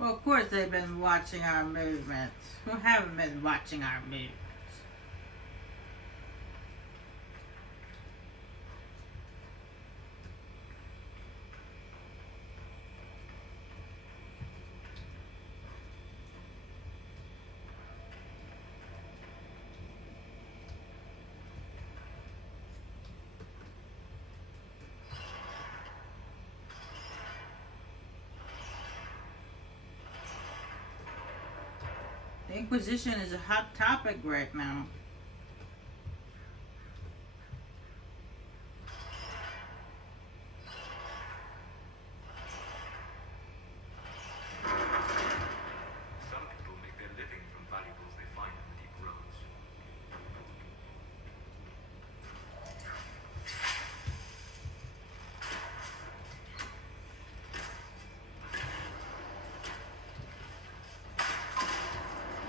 Well, of course they've been watching our movements. Who haven't been watching our movements? The Inquisition is a hot topic right now. Some people make their living from valuables they find in the deep roads.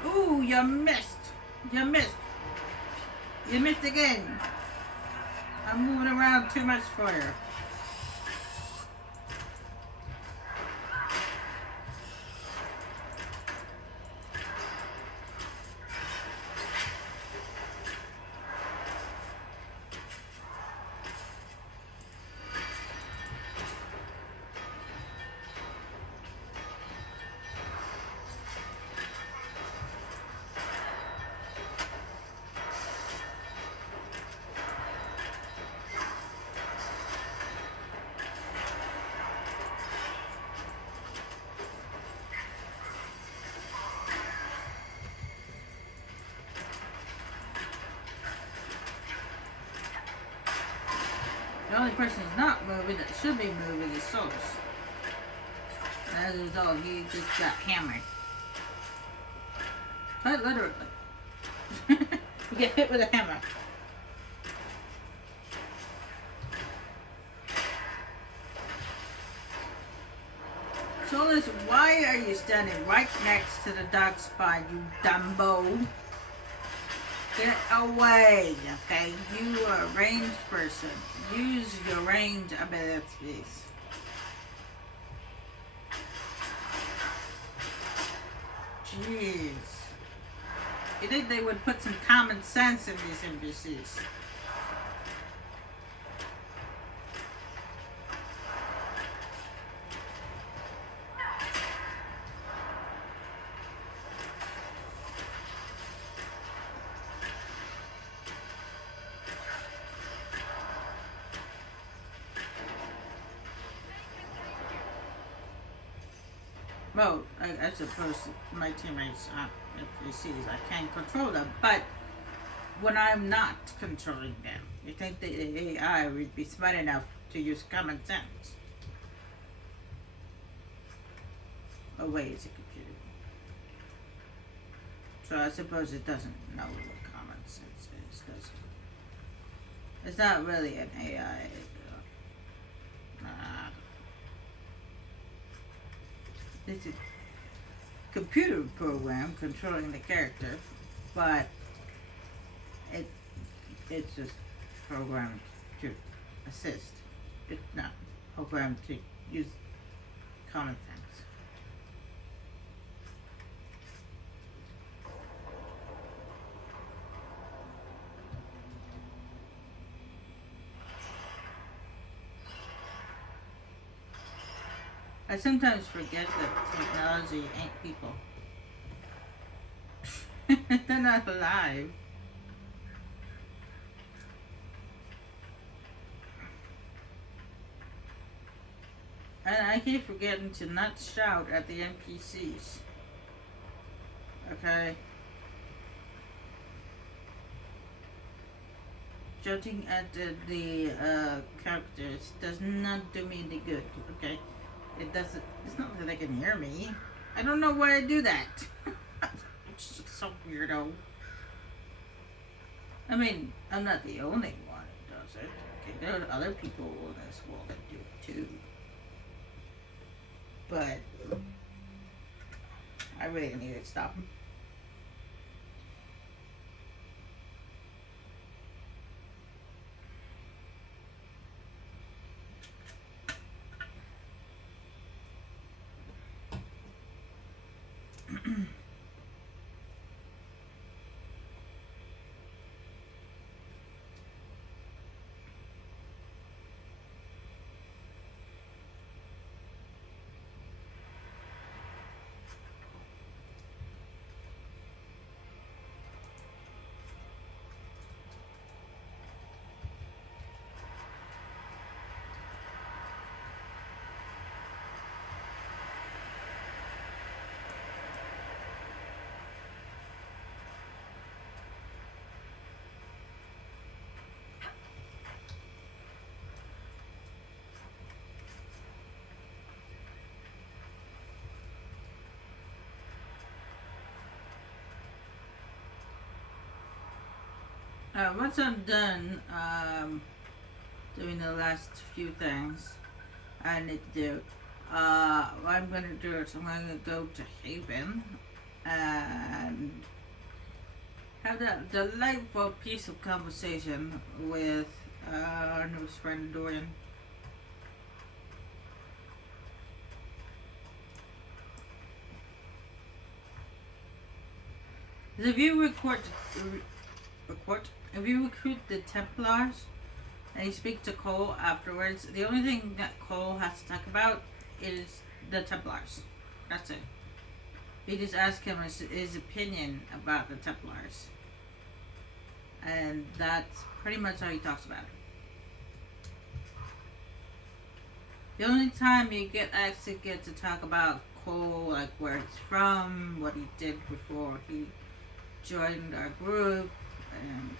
Ooh, you missed. You missed. You missed again. I'm moving around too much for you. The only person who's not moving that should be moving is Source. And as a result, he just got hammered. Quite literally. You get hit with a hammer. Solus, why are you standing right next to the dark spine, you Dumbo? Get away, okay? You are a ranged person. Use your range abilities. Jeez. You think they would put some common sense in these NPCs? Well, I suppose my teammates aren't NPCs. I can't control them, but when I'm not controlling them, you think the AI would be smart enough to use common sense? Oh wait, it's a computer. So I suppose it doesn't know what common sense is, does it? It's not really an AI. It's a computer program controlling the character, but it's just programmed to assist. It's not programmed to use common sense. I sometimes forget that technology ain't people. They're not alive. And I keep forgetting to not shout at the NPCs. Okay? Judging at the characters does not do me any good, okay? It doesn't, it's not that they can hear me. I don't know why I do that. It's just so weirdo. I mean, I'm not the only one that does it. Okay, there are other people in this world that do it too. But I really need to stop them. Once I'm done doing the last few things I need to do, what I'm going to do is I'm going to go to Haven and have that delightful, peaceful conversation with our newest friend Dorian. If you if you recruit the Templars and you speak to Cole afterwards, the only thing that Cole has to talk about is the Templars. That's it. You just ask him his opinion about the Templars. And that's pretty much all he talks about. The only time you actually get to talk about Cole, like where he's from, what he did before he joined our group, and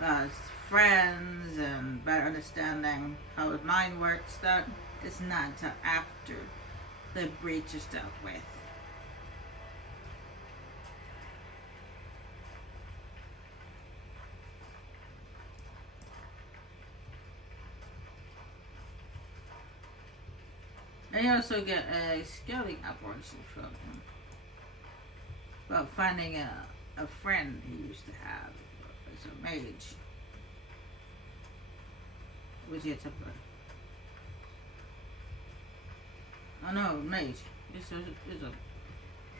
his friends, and better understanding how his mind works, that is not until after the breach is dealt with. And you also get a scouting operation from him about finding a friend he used to have as a mage. Was he a Templar? Oh no, mage. It's a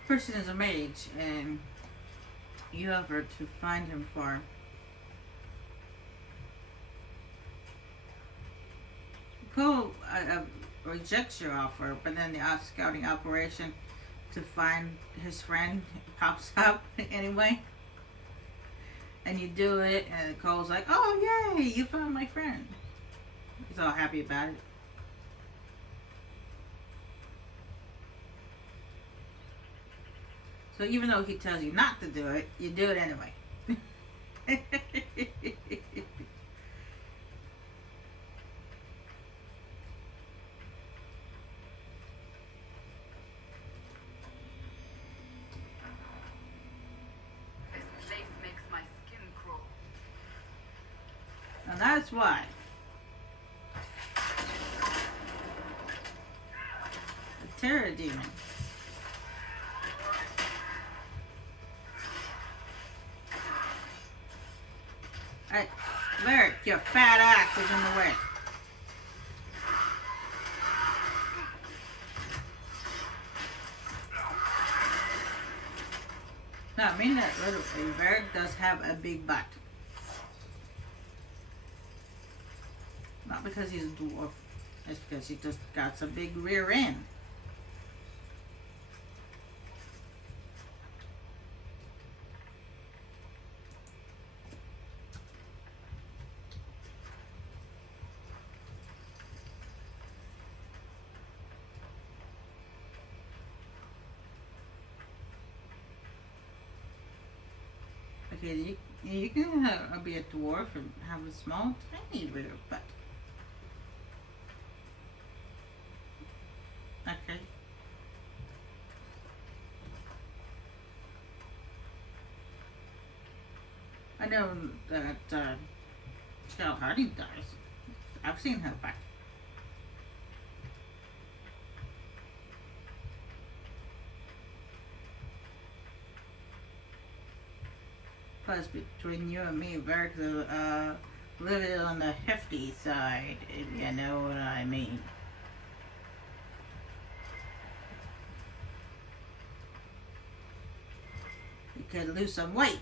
person is a mage, and you offered to find him for him. Cole rejects your offer, but then the scouting operation to find his friend pops up anyway. And you do it, and Cole's like, "Oh, yay, you found my friend." He's all happy about it. So even though he tells you not to do it, you do it anyway. This place makes my skin crawl. And that's why. The Terror Demon. Hey, Larry, your fat ass is in the way. No, I mean that literally. Varric does have a big butt. Not because he's a dwarf. It's because he just got some big rear end. Okay, you can be a dwarf and have a small, tiny rear butt. Okay. I know that Scout Harding does. I've seen her butt. Plus, between you and me, Varric's a little on the hefty side, if you know what I mean. can lose some weight.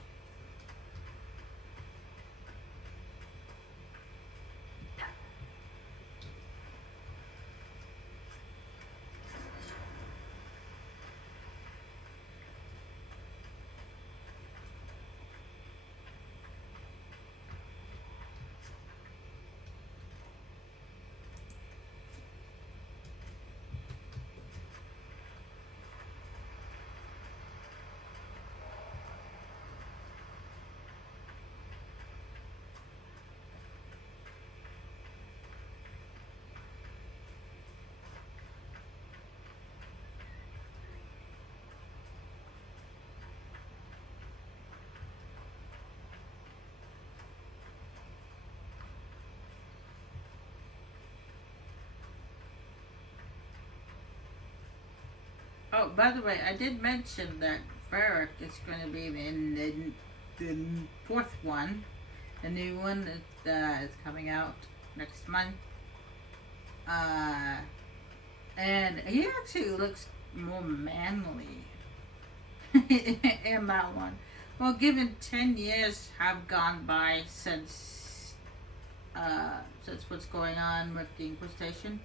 Oh, by the way, I did mention that Varric is going to be in the fourth one, the new one that is coming out next month. And he actually looks more manly in that one. Well, given 10 years have gone by since what's going on with the Inquisition,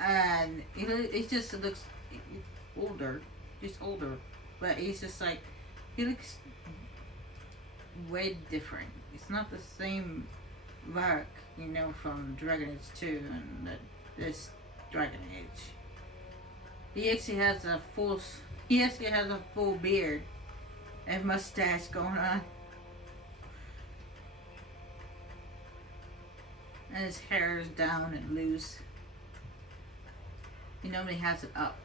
and he just looks older, just older, but he's just like, he looks way different. It's not the same Varric, from Dragon Age 2 and this Dragon Age. He actually has a full beard and mustache going on. And his hair is down and loose. He normally has it up.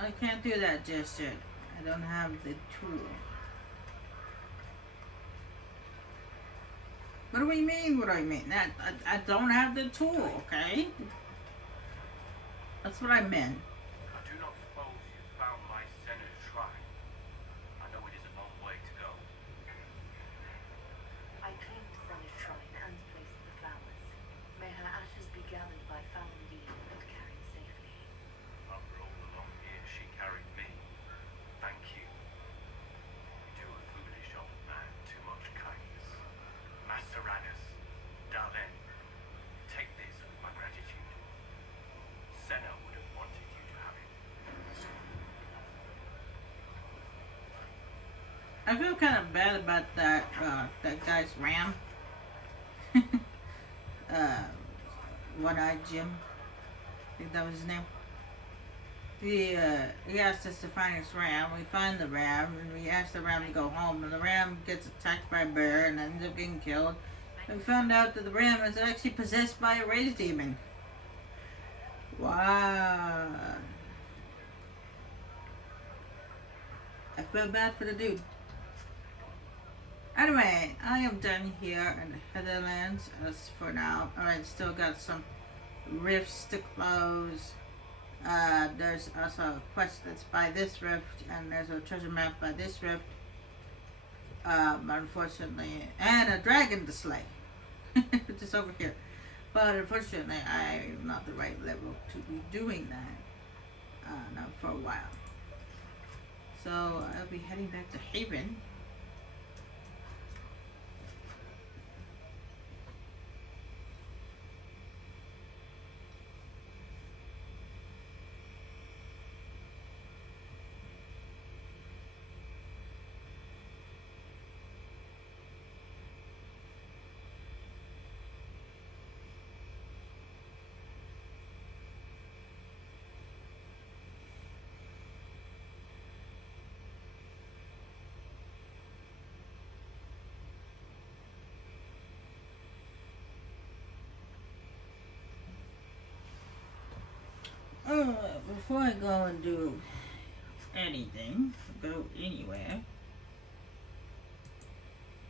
I can't do that just yet. I don't have the tool. What do we mean? What do I mean? I don't have the tool, okay? That's what I meant. I do not suppose you found my Senna's shrine. I know it is a long way to go. I claimed Senna's shrine and placed the flowers. May her ashes be gathered by found leaves and carried safely. After all the long years she carried me, thank you. You do a foolish old man too much kindness. Master Ranus, Darlene, take this with my gratitude. Senna would have wanted you to have it. I feel kind of bad about that guy's ram. One-eyed Jim. I think that was his name. He asked us to find his ram. We find the ram, and we asked the ram to go home, and the ram gets attacked by a bear and ends up getting killed. And we found out that the ram is actually possessed by a rage demon. Wow. I feel bad for the dude. Anyway, I am done here in the Heatherlands as for now. Alright, still got some rifts to close. There's also a quest that's by this rift, and there's a treasure map by this rift. Unfortunately, and a dragon to slay, which is over here. But unfortunately, I'm not the right level to be doing that. Not for a while. So I'll be heading back to Haven. Before I go and do anything, go anywhere.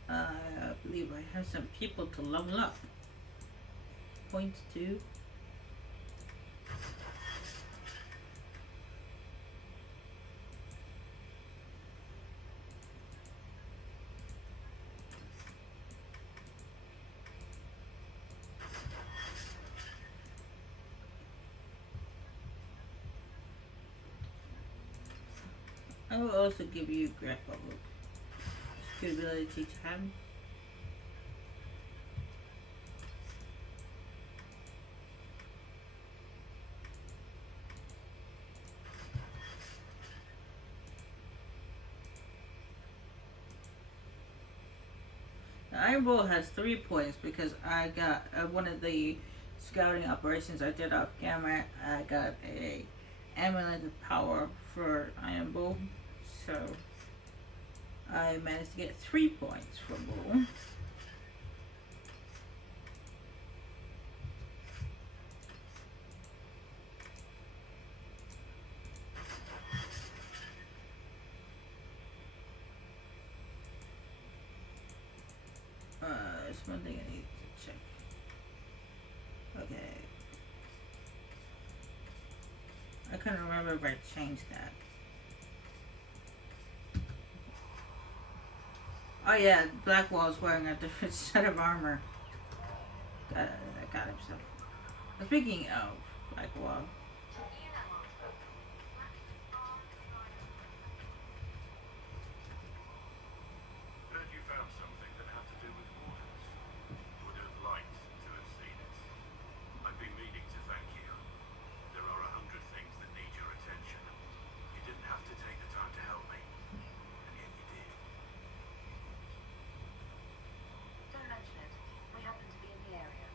I believe I have some people to level up. Points to. I will also give you grapple hook. Good ability to have. The Iron Bull has 3 points because I got one of the scouting operations I did off camera. I got a amulet of power for Iron Bull, so I managed to get 3 points for Bull. There's one thing I need to check. Okay. I couldn't remember if I changed that. Oh yeah, Blackwall's wearing a different set of armor. Got himself. Speaking of Blackwall. Heard you found something that had to do with waters. Would have liked to have seen it. I've been meaning to thank you. There are 100 things that need your attention. You didn't have to take the time to help me, and yet you did. Don't mention it. We happen to be in the area.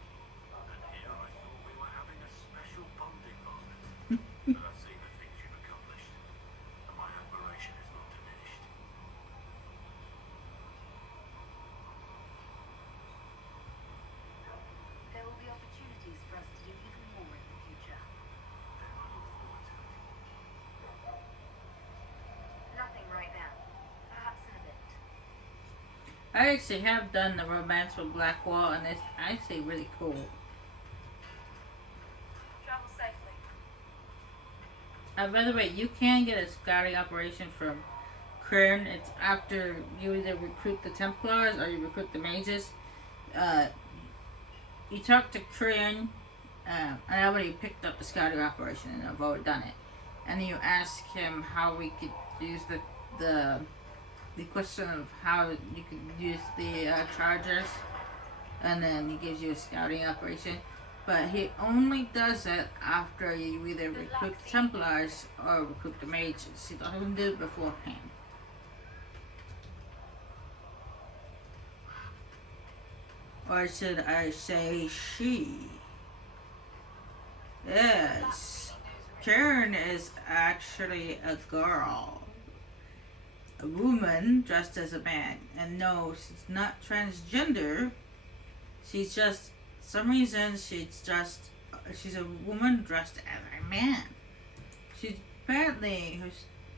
And here I thought we were having a special bonding moment. But I've seen the things you've accomplished, and my admiration is not diminished. There will be opportunities for us to do even more in the future. Then I look forward to it. Nothing right now. Perhaps in a bit. I actually have done the romance with Blackwall, and it's actually really cool. Travel safely. By the way, you can get a scouting operation from Kryn. It's after you either recruit the Templars or you recruit the mages. You talk to Kryn, and I already picked up the scouting operation, and I've already done it. And you ask him how we could use the question of how you could use the chargers, and then he gives you a scouting operation. But he only does it after you either recruit the Templars or recruit the mages. He doesn't do it beforehand. Or should I say she? Yes. Karen is actually a girl. A woman dressed as a man. And no, she's not transgender. She's just, for some reason, she's a woman dressed as a man. She apparently,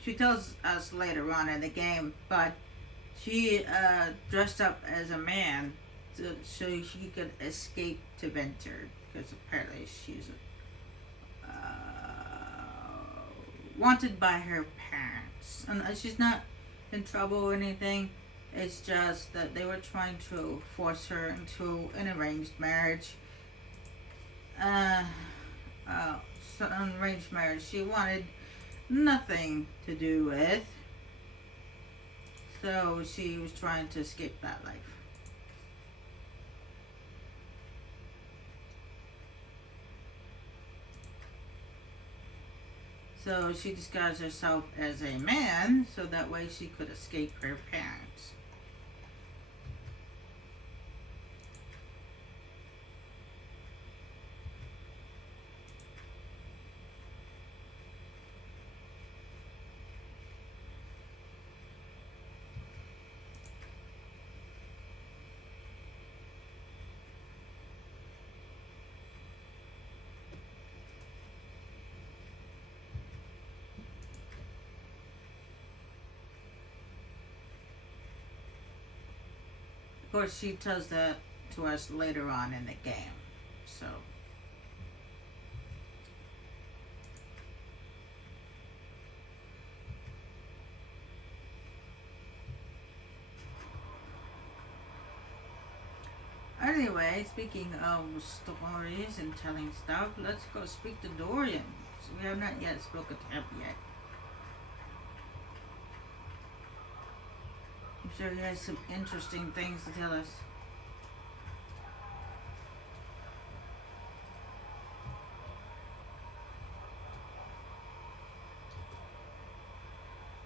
she tells us later on in the game, but she dressed up as a man so she could escape to Venture, because apparently she's wanted by her parents. And she's not in trouble or anything. It's just that they were trying to force her into an arranged marriage. So an arranged marriage she wanted nothing to do with. So she was trying to escape that life. So she disguised herself as a man so that way she could escape her parents. Of course, she tells that to us later on in the game. So, anyway, speaking of stories and telling stuff, let's go speak to Dorian. So we have not yet spoken to him yet. I'm sure he has some interesting things to tell us.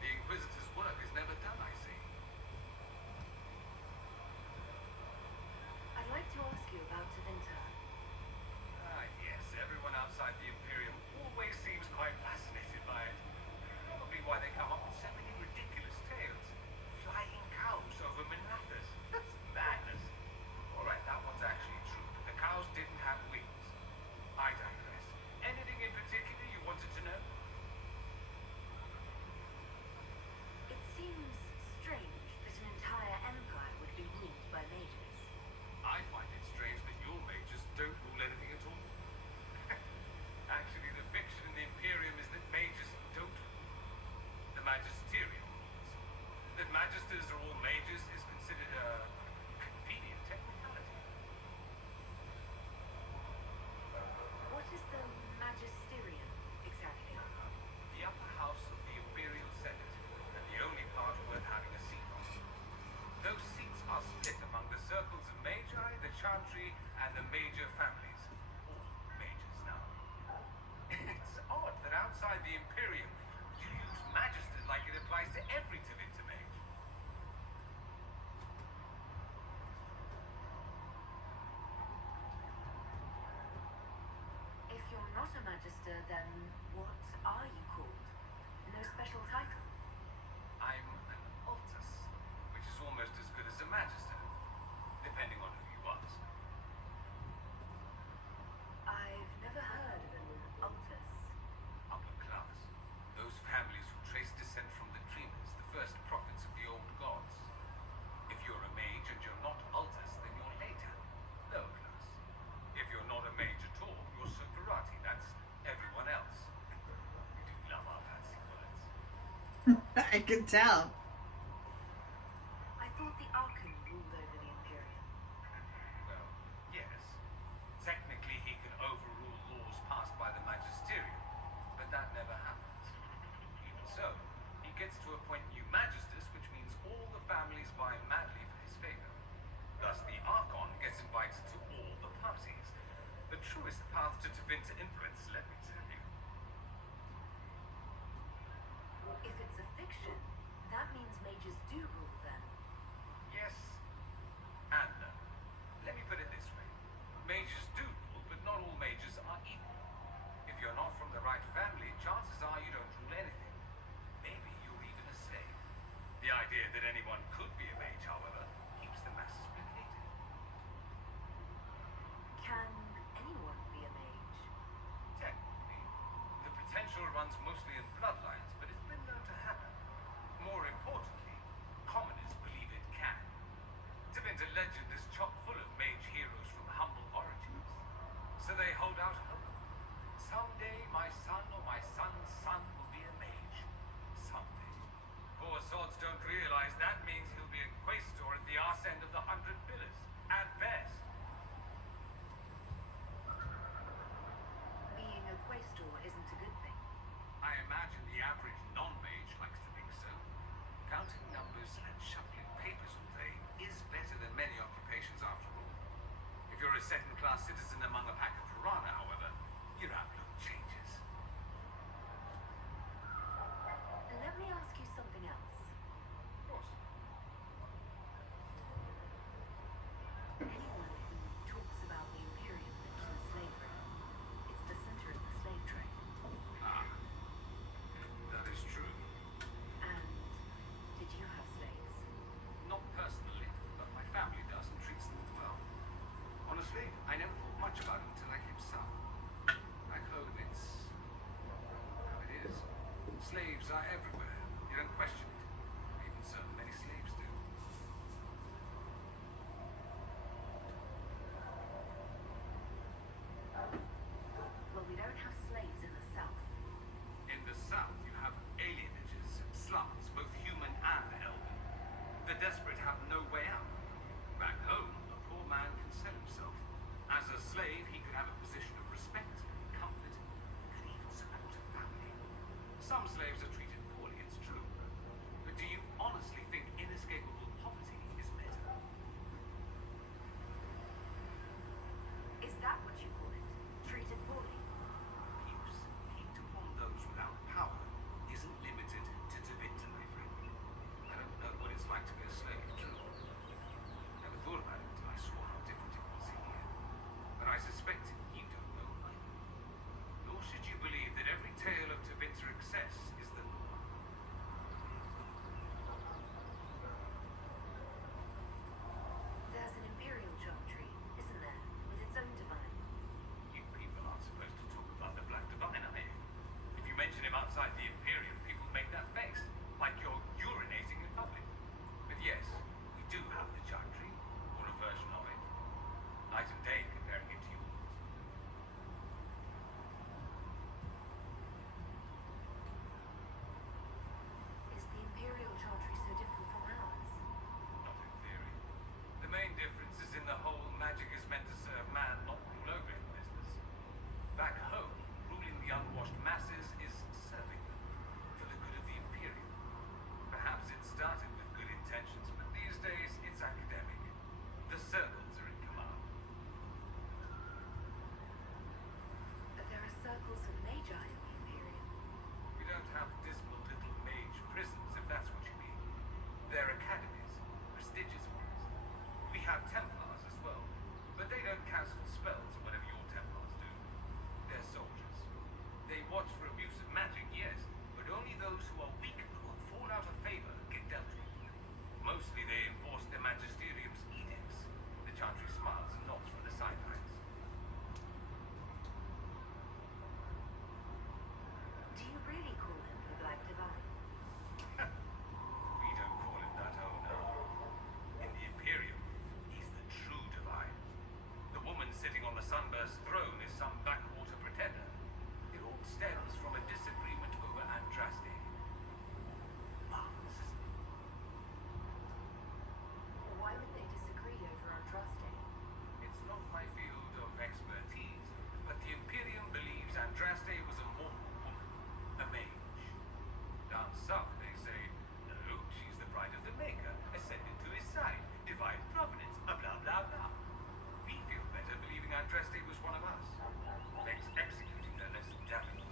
The Inquisitor's work is never done, I see. I'd like to ask you about Tavinta. Ah, yes, everyone outside the Imperium always seems quite fascinated by it. Probably why they come up with so many ridiculous tales. Flying cows over Minathas. That's madness. Alright, that one's actually true. The cows didn't have wings. I digress. Anything in particular you wanted to know? It seems strange that an entire empire would be ruled by mages. I find it strange that your mages don't rule anything at all. Actually, the fiction in the Imperium is that mages don't rule. The magisterium rules. That magisters are all mages is considered a convenient technicality. What is the magisterium exactly? The upper house of the Imperial Senate, and the only part worth having a seat on. Those seats are split among the circles of magi, the chantry, and the major families. All mages now. It's odd that outside the Imperium, you use magister like it applies to every Tavinta mage. If you're not a magister, then what are you called? No special title? I'm an altus, which is almost as good as a magister, depending on who you ask. I've never heard of an altus. Upper class. Those families who trace descent from the dreamers, the first prophets of the old gods. If you're a mage and you're not altus, then you're later. Lower class. If you're not a mage at all, you're superati. That's everyone else. We do love our fancy words. I can tell. I thought the Archon ruled over the Imperium. Well, yes. Technically, he can overrule laws passed by the magisterium, but that never happens. Even so, he gets to appoint new magisters, which means all the families vie madly for his favor. Thus, the Archon gets invited to all the parties. The truest path to Tavinta influence, let me tell you. If it's a fiction, that means mages do rule then. Yes and no. Let me put it this way. Mages do rule, but not all mages are equal. If you're not from the right family, chances are you don't rule anything. Maybe you're even a slave. The idea that anyone could be a mage, however, keeps the masses placated. Can anyone be a mage? Technically, the potential runs mostly in bloodlines, but it's been known to happen. More importantly, commoners believe it can. Tavinta legend is chock full of mage heroes from humble origins. So they hold out hope. Someday my son or my son's son will be a mage. Someday. Poor sods don't realize that means he'll be a quaestor at the arse end of the 100 Pillars. At best. Being a quaestor isn't a good thing. I imagine the average non-mage likes to think so. Counting numbers and shuffling papers all day is better than many occupations after all. If you're a second-class citizen among a pack of piranha, however, your outlook changes. Let me ask you something else. Of course. Anyone who talks about the Imperium mentions slavery. It's the center of the slave trade. Ah, that is true. And did you have slaves? Not personally, but my family does and treats them well. Honestly, I never thought much about it until I came south. Back home, it's how it is. Slaves are everywhere. You don't question it. Even so, many slaves do. Some slaves are treated poorly, it's true. But do you honestly think inescapable poverty is better? Is that what you call it? Treated poorly? Abuse heaped upon those without power isn't limited to Tevita, my friend. I don't know what it's like to be a slave, true. Never thought about it until I saw how different it was here. But I suspect you don't know either. Nor should you believe that every tale of Tevita excess is the norm. There's an imperial chantry, isn't there? With its own divine. You people aren't supposed to talk about the Black Divine, are you? If you mention him outside the Imperium, people make that face, like you're urinating in public. But yes, we do have the Chantry, or a version of it. Night and day comparing it to yours. Is the imperial chantry so different from ours? Not in theory. The main difference is in the whole magic is meant to serve man, not rule over him business. Back home, ruling the unwashed masses is serving them for the good of the Imperium. Perhaps it started with good intentions, but these days it's academic. The circles are in command. But there are circles of magi in the imperium. We don't have dismal little mage prisons, if that's what you mean. They're academies, prestigious ones. We have Templars as well, but they don't cast spells or whatever your Templars do. They're soldiers. They watch for abuse of magic, yes, but only those who are weak or fall out of favor get dealt with. Mostly they enforce their magisterium's edicts. The Chantry smiles and nods from the sidelines. Do you really call him the Black Divine? We don't call him that, oh no. In the Imperium, he's the true divine. The woman sitting on the Sunburst throne is some backwater pretender. It all stems from a disagreement over Andraste. Marvelous, isn't it? Why would they disagree over Andraste? It's not my field of expertise, but the Imperium believes Andraste was a mortal woman, a mage. Down south, they say, no, she's the bride of the Maker, ascended to his side, divine providence, blah blah blah. We feel better believing Andraste was one of us. Executing her less damning.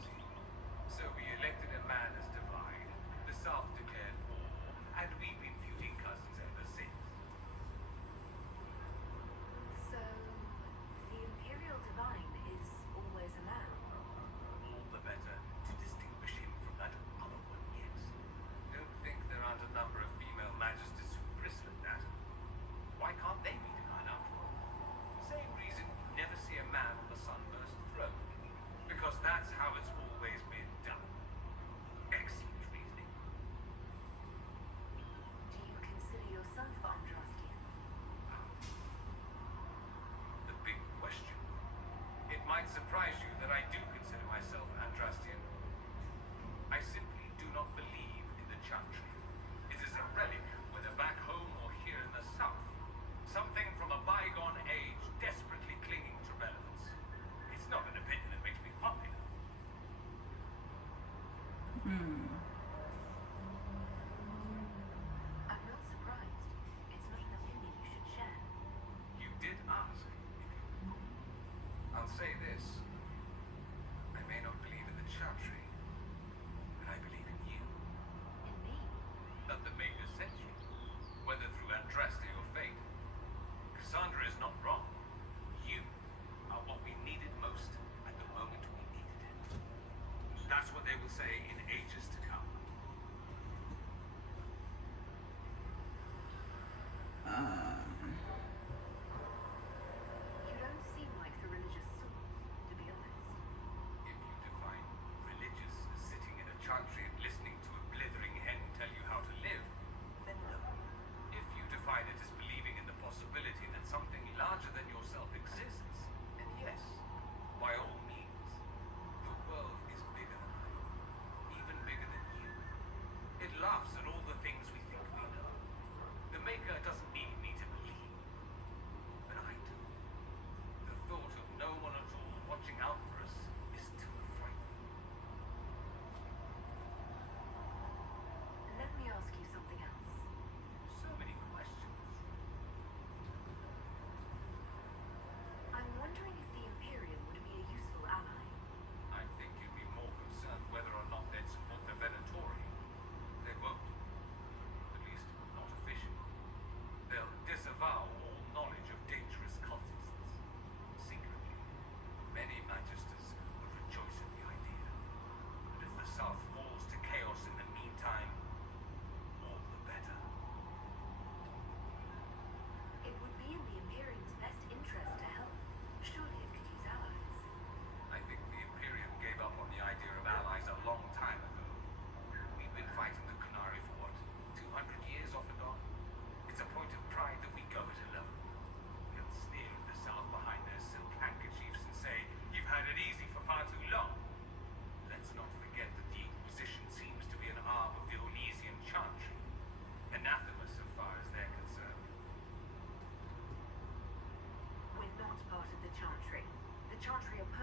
So we elected a man as divine. The South declared war, and we've been feuding cousins ever since. So, the imperial divine is always a man. All the better to distinguish him from that other one, yes. Don't think there aren't a number of female magisters who bristle at that. Why can't they be divine after all? Same reason you never see a man on the Sunburst throne. Because that's how it's always been done. Excellent reasoning. Do you consider yourself Andrastian? The big question. It might surprise you that I do consider myself Andrastian. I simply do not believe in the Chantry. It is a relic, whether back home or here in the South. Something from a bygone age desperately clinging to relevance. It's not an opinion that makes me popular. I'm not surprised. It's not an opinion you should share. You did ask, if you will. I'll say this. I may not believe in the Chantry, but I believe in you. In me? That the Maker sent you, whether through Andraste or fate. Cassandra is not wrong. You are what we needed most at the moment we needed it. That's what they will say in ages to come.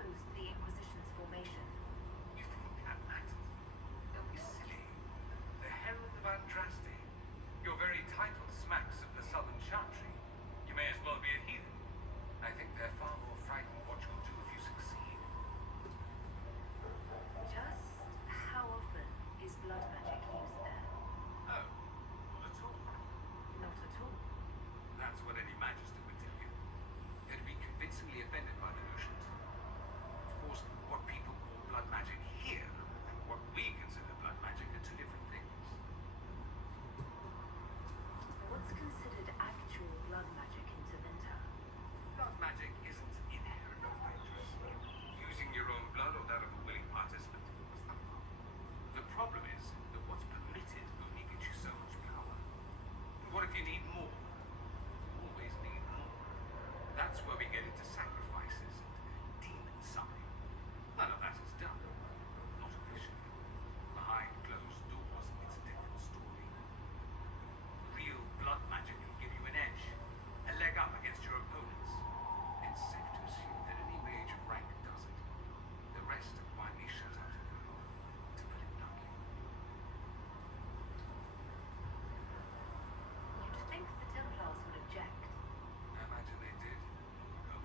opposed the Inquisition's formation. You think that matters? Don't be silly. The Herald of Andraste. Your very title smacks of the Southern Chantry. You may as well be a heathen. I think they're far more frightened what you'll do if you succeed. Just how often is blood magic used there? Oh, not at all. Not at all. That's what any magister would tell you. They'd be convincingly offended by the notions. Of course, what people call blood magic here and what we consider blood magic are two different things. What's considered actual blood magic in Tevinter? Blood magic isn't inherently dangerous. Using your own blood or that of a willing participant is the problem. The problem is that what's permitted only gives you so much power. What if you need more? You always need more. That's where we get into sacrifices and demon summoning. None of that is done. Not officially. Behind closed doors, it's a different story. Real blood magic can give you an edge, a leg up against your opponents. It's safe to assume that any mage of rank does it. The rest are quietly shut out of power, to put it bluntly. You'd think the Templars would object. I imagine they did. Well,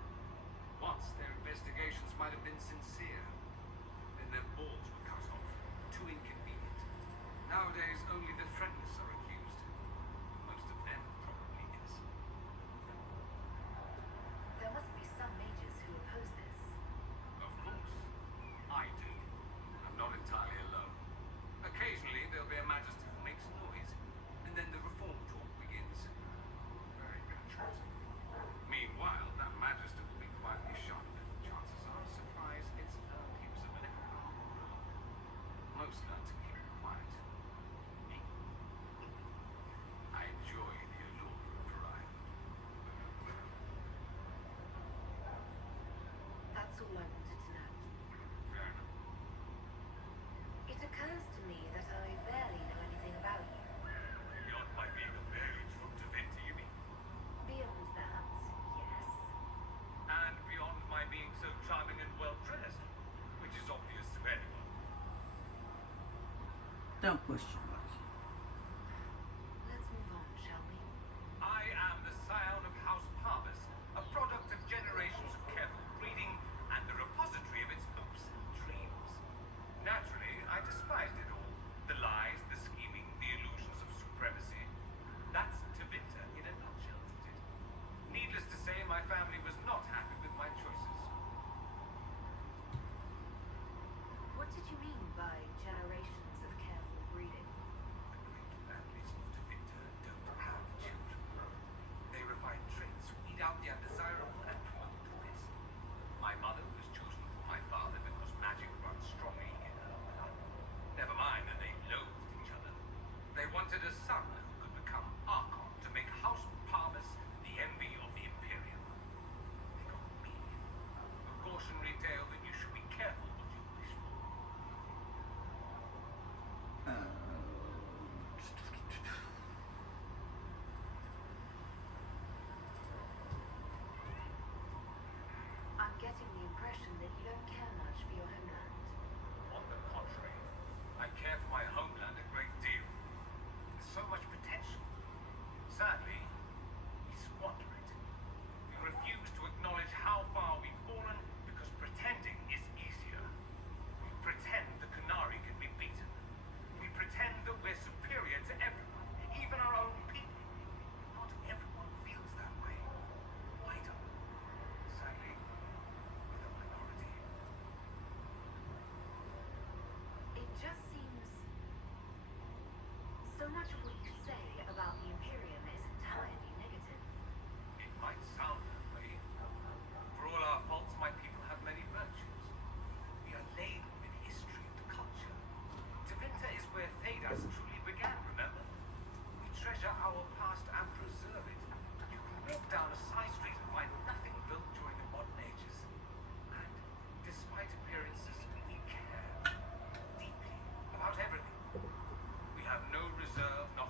once their investigations might have been sincere. Then their balls were cut off. Too inconvenient. Nowadays, only the friendless are accused. Most of them probably innocent. There must be some mages who oppose this. Of course. I do. I'm not entirely alone. Occasionally, there'll be a magister who makes noise, and then the reform talk begins. Very patriotic. Meanwhile, that magister will be quietly shunned, and chances are surprised it's earned him some electoral. Most learn to keep quiet. Me? I enjoy the allure of variety. That's all I wanted to know. Fair enough. It occurs to me that I barely know anything about you. Beyond my being a marriage from Tevinter, you mean? Beyond that, yes. And beyond my being so charming and well-dressed, which is obvious to anyone. Don't question me. Let's move on, shall we? I am the scion of House Parvis, a product of generations of careful breeding and the repository of its hopes and dreams. Naturally, I despised it all. The lies, the scheming, the illusions of supremacy. That's Tevinter in a nutshell, isn't it? Needless to say, my family was not happy with my choices. What did you mean by generations of careful breeding? The great families of Tevinter don't have children. They refine traits, weed out the undesirable, and promote the best. My mother was chosen for my father because magic runs strongly in her blood. Never mind that they loathed each other. They wanted a son who could become Archon to make House Parvis the envy of the Imperium. They got me. A cautionary tale that you should be careful what you wish for. I'm getting the impression that you don't care much for your homeland. On the contrary, I care for my homeland a great deal. There's so much potential. Sadly, we squander it. We refuse to acknowledge how far we've fallen because pretending is easier. We pretend the Canary can be beaten. We pretend that we're superior to everyone, even our own people. Not everyone feels that way. I don't. Sadly, we're the minority. It just seems... So much of what you say about the Imperium is entirely negative. It might sound that way. For all our faults, my people have many virtues. We are laden with history and culture. Tevinter is where Thedas truly began, remember? We treasure our past and preserve it. You can walk down a side street and find nothing built during the modern ages. And despite appearances, we care deeply about everything. We have no reserve, not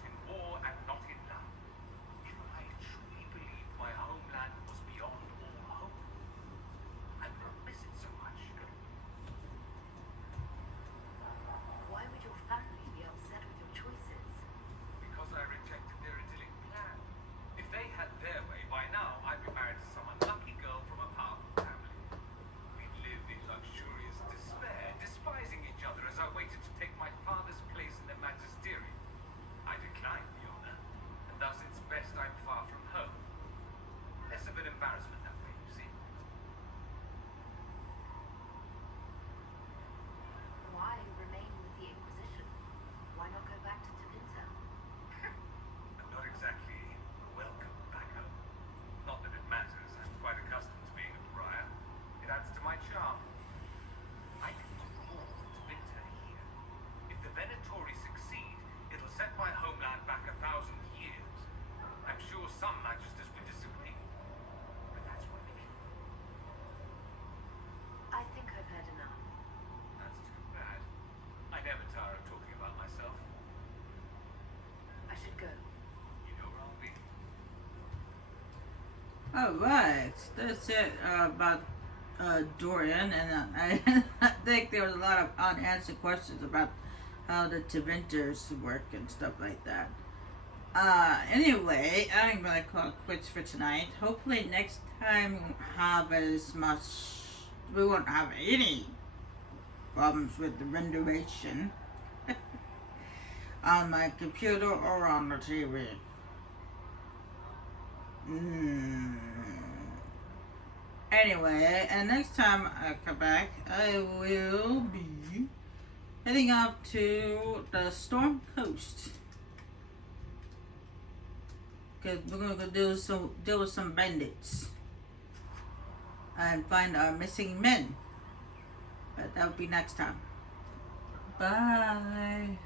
Alright, that's it about Dorian, and I think there was a lot of unanswered questions about how the Tevinters work and stuff like that. Anyway, I'm gonna call it quits for tonight. Hopefully next time we won't have as much, we won't have any problems with the renderation on my computer or on the TV. Anyway, and next time I come back, I will be heading out to the Storm Coast. Because we're going to go deal with some bandits. And find our missing men. But that'll be next time. Bye.